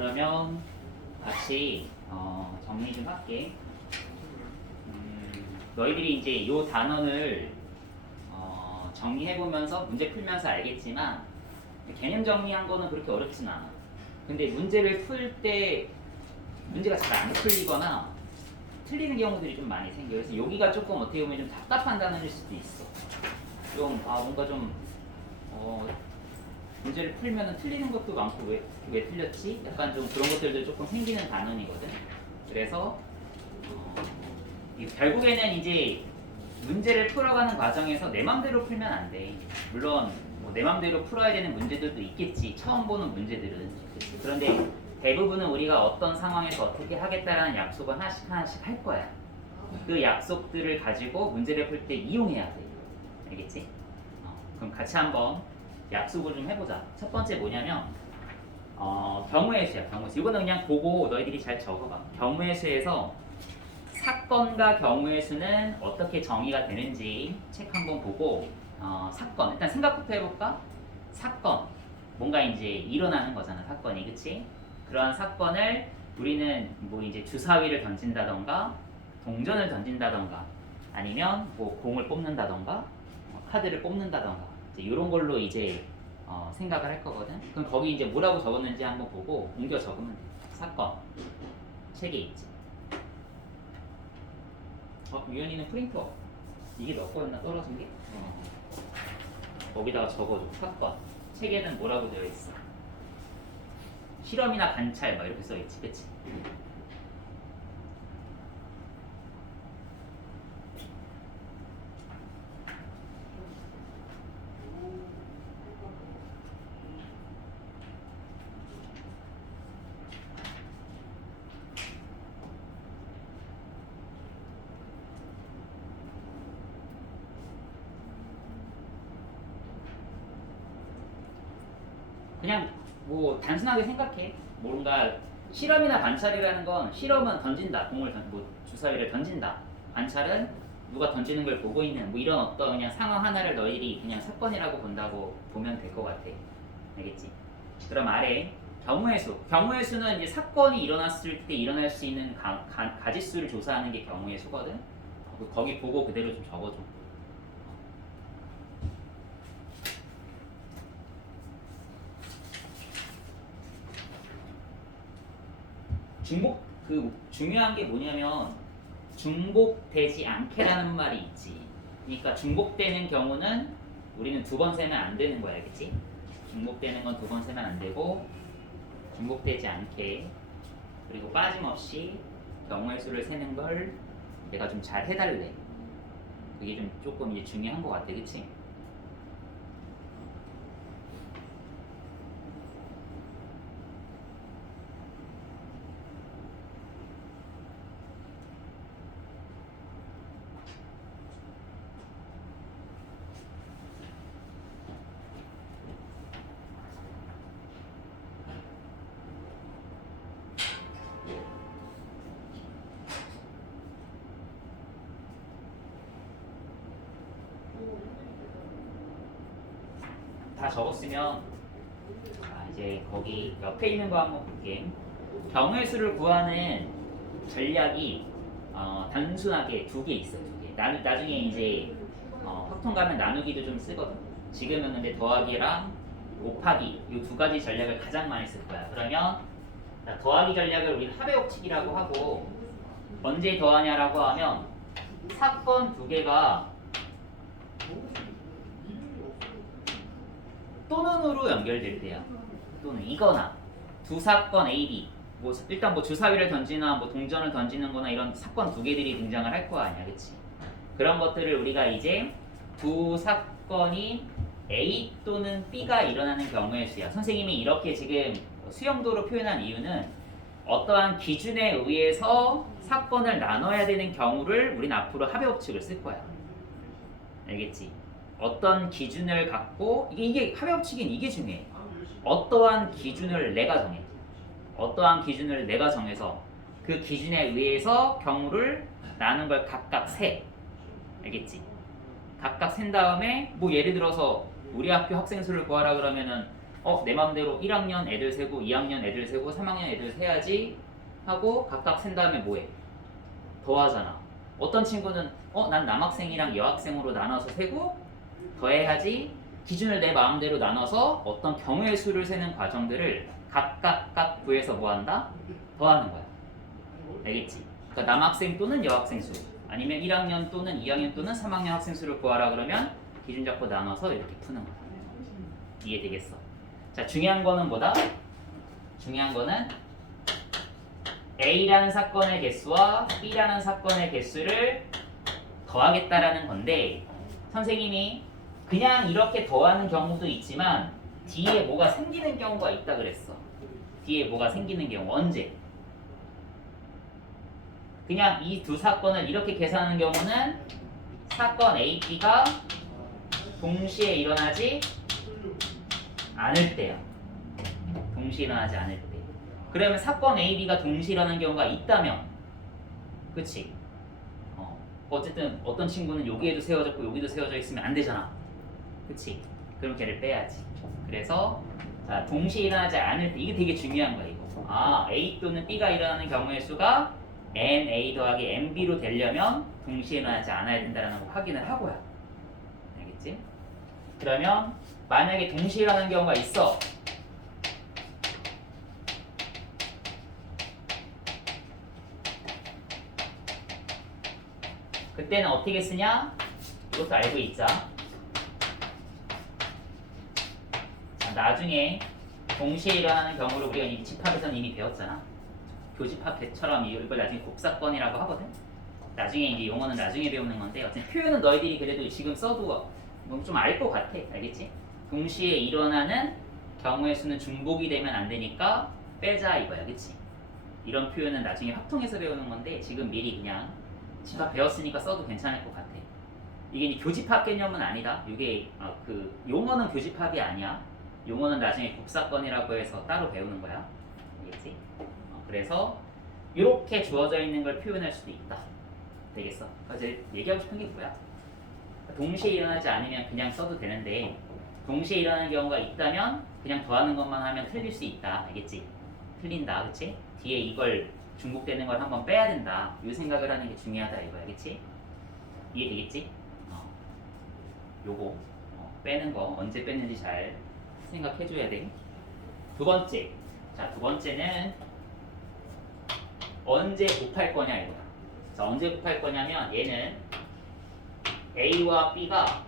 그러면 같이 정리 좀 할게. 너희들이 이제 요 단원을 정리해보면서 문제 풀면서 알겠지만 개념 정리한 거는 그렇게 어렵진 않아. 근데 문제를 풀 때 문제가 잘 안 풀리거나 틀리는 경우들이 좀 많이 생겨요. 그래서 여기가 조금 어떻게 보면 좀 답답한 단어일 수도 있어. 좀 뭔가 좀 문제를 풀면은 틀리는 것도 많고 왜 틀렸지? 약간 좀 그런 것들도 조금 생기는 단원이거든. 그래서 결국에는 이제 문제를 풀어가는 과정에서 내 맘대로 풀면 안 돼. 물론 내 맘대로 풀어야 되는 문제들도 있겠지. 처음 보는 문제들은. 그치? 그런데 대부분은 우리가 어떤 상황에서 어떻게 하겠다라는 약속을 하나씩 할 거야. 그 약속들을 가지고 문제를 풀 때 이용해야 돼. 알겠지? 그럼 같이 한번 약속을 좀 해보자. 첫 번째 뭐냐면 경우의 수야. 경우의 수. 이거는 그냥 보고 너희들이 잘 적어봐. 경우의 수에서 사건과 경우의 수는 어떻게 정의가 되는지 책 한번 보고 사건 일단 생각부터 해볼까? 사건 뭔가 이제 일어나는 거잖아. 사건이 그치? 그러한 사건을 우리는 뭐 이제 주사위를 던진다던가 동전을 던진다던가 아니면 뭐 공을 뽑는다던가 카드를 뽑는다던가 이런 걸로 이제 생각을 할 거거든. 그럼 거기 이제 뭐라고 적었는지 한번 보고 옮겨 적으면 돼. 사건 책에 있지. 유연이는 프린터 이게 너 거였나 떨어진 게? 거기다가 적어줘. 사건 책에는 뭐라고 되어 있어? 실험이나 관찰 막 이렇게 써 있지, 그치? 그냥 뭐 단순하게 생각해. 뭔가 실험이나 관찰이라는 건 실험은 던진다, 뭐 주사위를 던진다. 관찰은 누가 던지는 걸 보고 있는 뭐 이런 어떤 그냥 상황 하나를 너희들이 그냥 사건이라고 본다고 보면 될 것 같아. 알겠지? 그럼 아래 경우의 수. 경우의 수는 이제 사건이 일어났을 때 일어날 수 있는 가짓수를 조사하는 게 경우의 수거든. 거기 보고 그대로 좀 적어줘. 중요한 게 뭐냐면 중복되지 않게라는 말이 있지. 그러니까 중복되는 경우는 우리는 두 번 세면 안 되는 거야, 알겠지? 중복되는 건 두 번 세면 안 되고 중복되지 않게 그리고 빠짐없이 경우의 수를 세는 걸 내가 좀 잘 해달래. 그게 좀 조금 이제 중요한 것 같아, 그치? 다 적었으면 이제 거기 옆에 있는 거 한번 볼게. 경우의 수를 구하는 전략이 단순하게 두 개 있어요. 두 개. 나중에 이제 확통 가면 나누기도 좀 쓰거든. 지금은 근데 더하기랑 곱하기 이 두 가지 전략을 가장 많이 쓸 거야. 그러면 더하기 전략을 우리 합의법칙이라고 하고 언제 더하냐라고 하면 사건 두 개가 또는으로 연결될 때야. 또는 이거나 두 사건 A, B 뭐 일단 뭐 주사위를 던지나 뭐 동전을 던지는 거나 이런 사건 두 개들이 등장을 할 거 아니야. 그치? 그런 것들을 우리가 이제 두 사건이 A 또는 B가 일어나는 경우의 수야. 선생님이 이렇게 지금 수용도로 표현한 이유는 어떠한 기준에 의해서 사건을 나눠야 되는 경우를 우린 앞으로 합의법칙을 쓸 거야. 알겠지? 어떤 기준을 갖고 이게 합의법칙인 이게 중요해. 어떠한 기준을 내가 정해. 어떠한 기준을 내가 정해서 그 기준에 의해서 경우를 나눈 걸 각각 세. 알겠지? 각각 센 다음에 뭐 예를 들어서 우리 학교 학생 수를 구하라 그러면은 내 맘대로 1학년 애들 세고 2학년 애들 세고 3학년 애들 세야지 하고 각각 센 다음에 뭐해? 더하잖아. 어떤 친구는 난 남학생이랑 여학생으로 나눠서 세고 더해야지 기준을 내 마음대로 나눠서 어떤 경우의 수를 세는 과정들을 각각 구해서 뭐 한다? 더하는 거야. 알겠지? 그러니까 남학생 또는 여학생 수 아니면 1학년 또는 2학년 또는 3학년 학생 수를 구하라 그러면 기준 잡고 나눠서 이렇게 푸는 거야. 이해되겠어? 자, 중요한 거는 뭐다? 중요한 거는 A라는 사건의 개수와 B라는 사건의 개수를 더하겠다라는 건데 선생님이 그냥 이렇게 더하는 경우도 있지만 뒤에 뭐가 생기는 경우가 있다 그랬어. 뒤에 뭐가 생기는 경우 언제? 그냥 이 두 사건을 이렇게 계산하는 경우는 사건 A, B가 동시에 일어나지 않을 때야. 동시에 일어나지 않을 때. 그러면 사건 A, B가 동시에 일어나는 경우가 있다면 그치? 어쨌든 어떤 친구는 여기에도 세워졌고 여기도 세워져 있으면 안 되잖아. 그치? 그럼 걔를 빼야지. 그래서 자, 동시에 일어나지 않을 때 이게 되게 중요한 거야 이거. A 또는 B가 일어나는 경우의 수가 NA 더하기 NB로 되려면 동시에 일어나지 않아야 된다는 거 확인을 하고야. 알겠지? 그러면 만약에 동시에 일어나는 경우가 있어. 그때는 어떻게 쓰냐? 이것도 알고 있자. 자, 나중에 동시에 일어나는 경우를 우리가 이미 집합에서는 이미 배웠잖아. 교집합처럼 이걸 나중에 곱사건이라고 하거든. 나중에 이제 용어는 나중에 배우는 건데 어쨌든 표현은 너희들이 그래도 지금 써도 좀 알 것 같아. 알겠지? 동시에 일어나는 경우의 수는 중복이 되면 안 되니까 빼자 이거야. 그치? 이런 표현은 나중에 합통해서 배우는 건데 지금 미리 그냥 집합 배웠으니까 써도 괜찮을 것 같아. 이게 이제 교집합 개념은 아니다. 이게 그 용어는 교집합이 아니야. 용어는 나중에 곱사건이라고 해서 따로 배우는 거야. 알겠지? 그래서 이렇게 주어져 있는 걸 표현할 수도 있다. 되겠어? 이제 얘기하고 싶은 게 뭐야? 동시에 일어나지 않으면 그냥 써도 되는데 동시에 일어나는 경우가 있다면 그냥 더하는 것만 하면 틀릴 수 있다. 알겠지? 틀린다. 그치? 뒤에 이걸 중복되는 걸 한번 빼야 된다. 이 생각을 하는 게 중요하다. 이거 알겠지? 이해되겠지? 요거 빼는 거 언제 뺐는지 잘 생각해줘야 돼. 두 번째. 자, 두 번째는 언제 곱할 거냐 이거야. 자, 언제 곱할 거냐면 얘는 A와 B가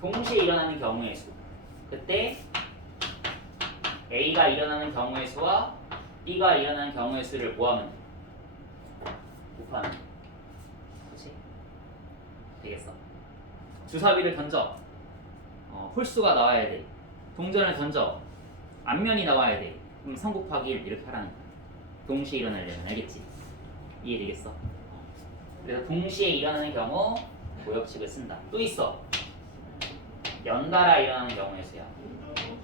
동시에 일어나는 경우의 수. 그때 A가 일어나는 경우의 수와 B가 일어나는 경우의 수를 뭐하면 돼? 곱하면 돼. 그렇지? 되겠어? 주사위를 던져. 홀수가 나와야 돼. 동전을 던져. 앞면이 나와야 돼. 그럼 3 곱하기 1 이렇게 하라는 거야. 동시에 일어나려면. 알겠지? 이해되겠어? 그래서 동시에 일어나는 경우 고역칙을 쓴다. 또 있어. 연달아 일어나는 경우의 수야.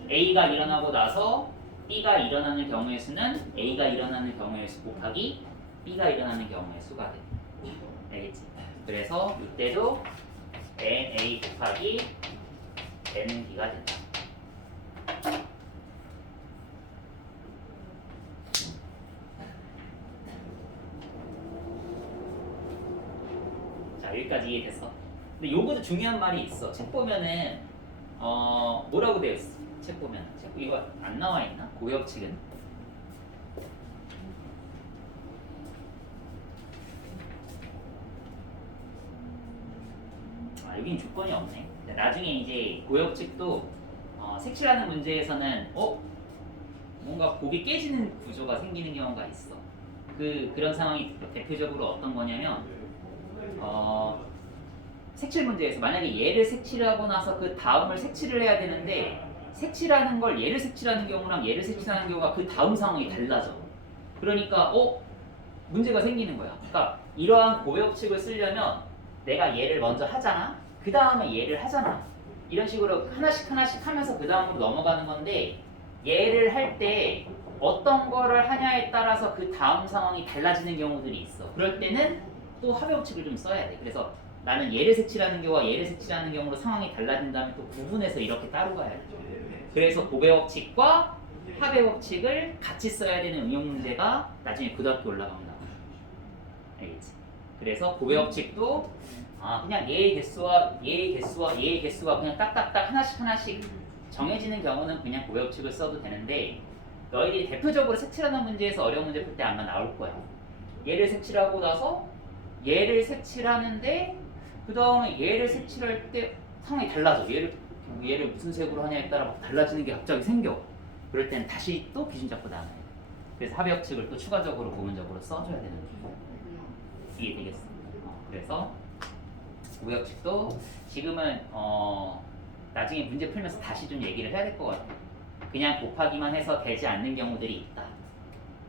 A가 일어나고 나서 B가 일어나는 경우의 수는 A가 일어나는 경우의 수 곱하기 B가 일어나는 경우의 수가 돼. 알겠지? 그래서 이때도 NA 곱하기 NB가 된다. 자, 여기까지 이해됐어? 근데 요것도 중요한 말이 있어. 책 보면은 뭐라고 되어 있어? 책 보면 책 이거 안 나와 있나? 고역칙은 여긴 조건이 없네. 나중에 이제 고역칙도 색칠하는 문제에서는 뭔가 곱이 깨지는 구조가 생기는 경우가 있어. 그런 상황이 대표적으로 어떤 거냐면 색칠 문제에서 만약에 얘를 색칠하고 나서 그 다음을 색칠을 해야 되는데 색칠하는 걸 얘를 색칠하는 경우랑 얘를 색칠하는 경우가 그 다음 상황이 달라져. 그러니까 문제가 생기는 거야. 그러니까 이러한 고역칙을 쓰려면 내가 얘를 먼저 하잖아. 그 다음에 얘를 하잖아. 이런 식으로 하나씩 하면서 그 다음으로 넘어가는 건데 얘를 할 때 어떤 거를 하냐에 따라서 그 다음 상황이 달라지는 경우들이 있어. 그럴 때는 또 합역칙을 좀 써야 돼. 그래서 나는 얘를 색칠하는 경우와 얘를 색칠하는 경우로 상황이 달라진 다음에 또 구분해서 이렇게 따로 가야 돼. 그래서 고배 법칙과 합의 법칙을 같이 써야 되는 응용 문제가 나중에 고등학교 올라가면 나와. 알겠지? 그래서 고배 법칙도 그냥 얘의 개수와 얘의 개수와 얘의 개수가 그냥 딱딱딱 하나씩 정해지는 경우는 그냥 고배 법칙을 써도 되는데 너희들이 대표적으로 색칠하는 문제에서 어려운 문제 풀 때 아마 나올 거야. 얘를 색칠하고 나서 얘를 색칠하는데 그 다음에 얘를 색칠할 때 상황이 달라져. 얘를 무슨 색으로 하냐에 따라 막 달라지는 게 갑자기 생겨. 그럴 때는 다시 또 기준 잡고 나가야 돼. 그래서 합의 법칙을 또 추가적으로 부분적으로 써줘야 되는 거죠. 이해되겠어? 그래서 고배 법칙도 지금은 나중에 문제 풀면서 다시 좀 얘기를 해야 될 것 같아. 그냥 곱하기만 해서 되지 않는 경우들이 있다.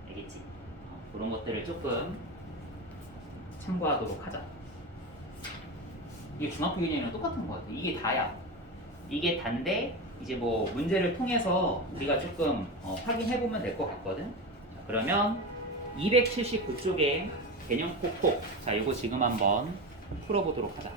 알겠지? 그런 것들을 조금 참고하도록 하자. 이게 중학교 개념이랑 똑같은 것 같아. 이게 다야. 이게 단데 이제 뭐 문제를 통해서 우리가 조금 확인해 보면 될 것 같거든. 자, 그러면 279쪽에 개념 콕콕. 자, 이거 지금 한번 풀어보도록 하자.